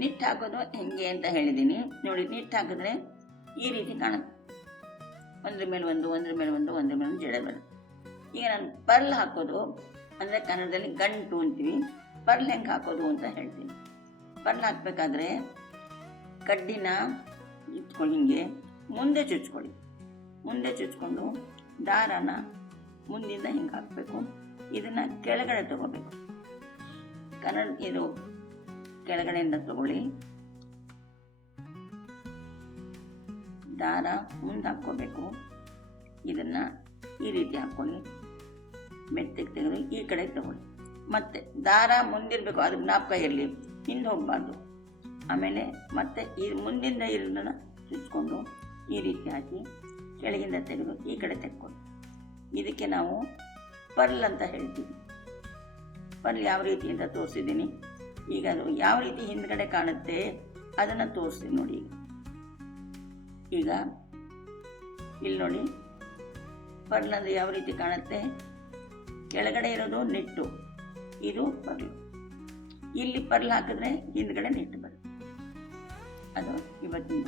ನಿಟ್ಟು ಹಾಕೋದು ಹೆಂಗೆ ಅಂತ ಹೇಳಿದ್ದೀನಿ ನೋಡಿ. ನಿಟ್ಟು ಹಾಕಿದ್ರೆ ಈ ರೀತಿ ಕಾಣುತ್ತೆ, ಒಂದ್ರ ಮೇಲೆ ಒಂದು ಒಂದ್ರ ಮೇಲೆ ಒಂದು ಒಂದ್ರ ಮೇಲೆ ಒಂದು ಜಡೆ ಬರುತ್ತೆ. ಈಗ ನಾನು ಪರ್ಲ್ ಹಾಕೋದು ಅಂದರೆ ಕನ್ನಡದಲ್ಲಿ ಗಂಟು ಅಂತೀವಿ. ಪರ್ಲ್ ಹೆಂಗೆ ಹಾಕೋದು ಅಂತ ಹೇಳ್ತೀನಿ. ಪರ್ಲ್ ಹಾಕಬೇಕಾದ್ರೆ ಕಡ್ಡಿನ ಇಟ್ಕೊಂಡು ಹಿಂಗೆ ಮುಂದೆ ಚುಚ್ಕೊಳ್ಳಿ. ಮುಂದೆ ಚುಚ್ಕೊಂಡು ದಾರನ ಮುಂದಿಂದ ಹಿಂಗೆ ಹಾಕಬೇಕು. ಇದನ್ನು ಕೆಳಗಡೆ ತಗೋಬೇಕು. ಇದು ಕೆಳಗಡೆಯಿಂದ ತಗೊಳ್ಳಿ. ದಾರ ಮುಂದೆ ಹಾಕ್ಕೋಬೇಕು. ಇದನ್ನು ಈ ರೀತಿ ಹಾಕ್ಕೊಳ್ಳಿ. ಮೆತ್ತಗೆ ತೆಗೆದು ಈ ಕಡೆ ತಗೊಳ್ಳಿ. ಮತ್ತೆ ದಾರ ಮುಂದಿರಬೇಕು, ಅದು ಜ್ಞಾಪಕ ಇರಲಿ, ಹಿಂದೆ ಹೋಗಬಾರ್ದು. ಆಮೇಲೆ ಮತ್ತೆ ಈ ಮುಂದಿಂದ ಇರೋದನ್ನು ಚುಚ್ಕೊಂಡು ಈ ರೀತಿ ಹಾಕಿ ಕೆಳಗಿಂದ ತೆಗೆದು ಈ ಕಡೆ ತೆಕ್ಕೊಂಡು, ಇದಕ್ಕೆ ನಾವು ಪರ್ಲ್ ಅಂತ ಹೇಳ್ತೀವಿ. ಪರ್ಲ್ ಯಾವ ರೀತಿ ಅಂತ ತೋರಿಸಿದ್ದೀನಿ. ಈಗ ಅದು ಯಾವ ರೀತಿ ಹಿಂದ್ಗಡೆ ಕಾಣುತ್ತೆ ಅದನ್ನು ತೋರಿಸ್ತೀನಿ ನೋಡಿ. ಈಗ ಇಲ್ಲಿ ನೋಡಿ, ಪರ್ಲ್ ಅಂದರೆ ಯಾವ ರೀತಿ ಕಾಣುತ್ತೆ. ಕೆಳಗಡೆ ಇರೋದು ನೆಟ್ಟು, ಇದು ಪರ್ಲ್. ಇಲ್ಲಿ ಪರ್ಲ್ ಹಾಕಿದ್ರೆ ಹಿಂದ್ಗಡೆ ನೆಟ್ಟು ಬರುತ್ತೆ. ಅದು ಇವತ್ತಿನ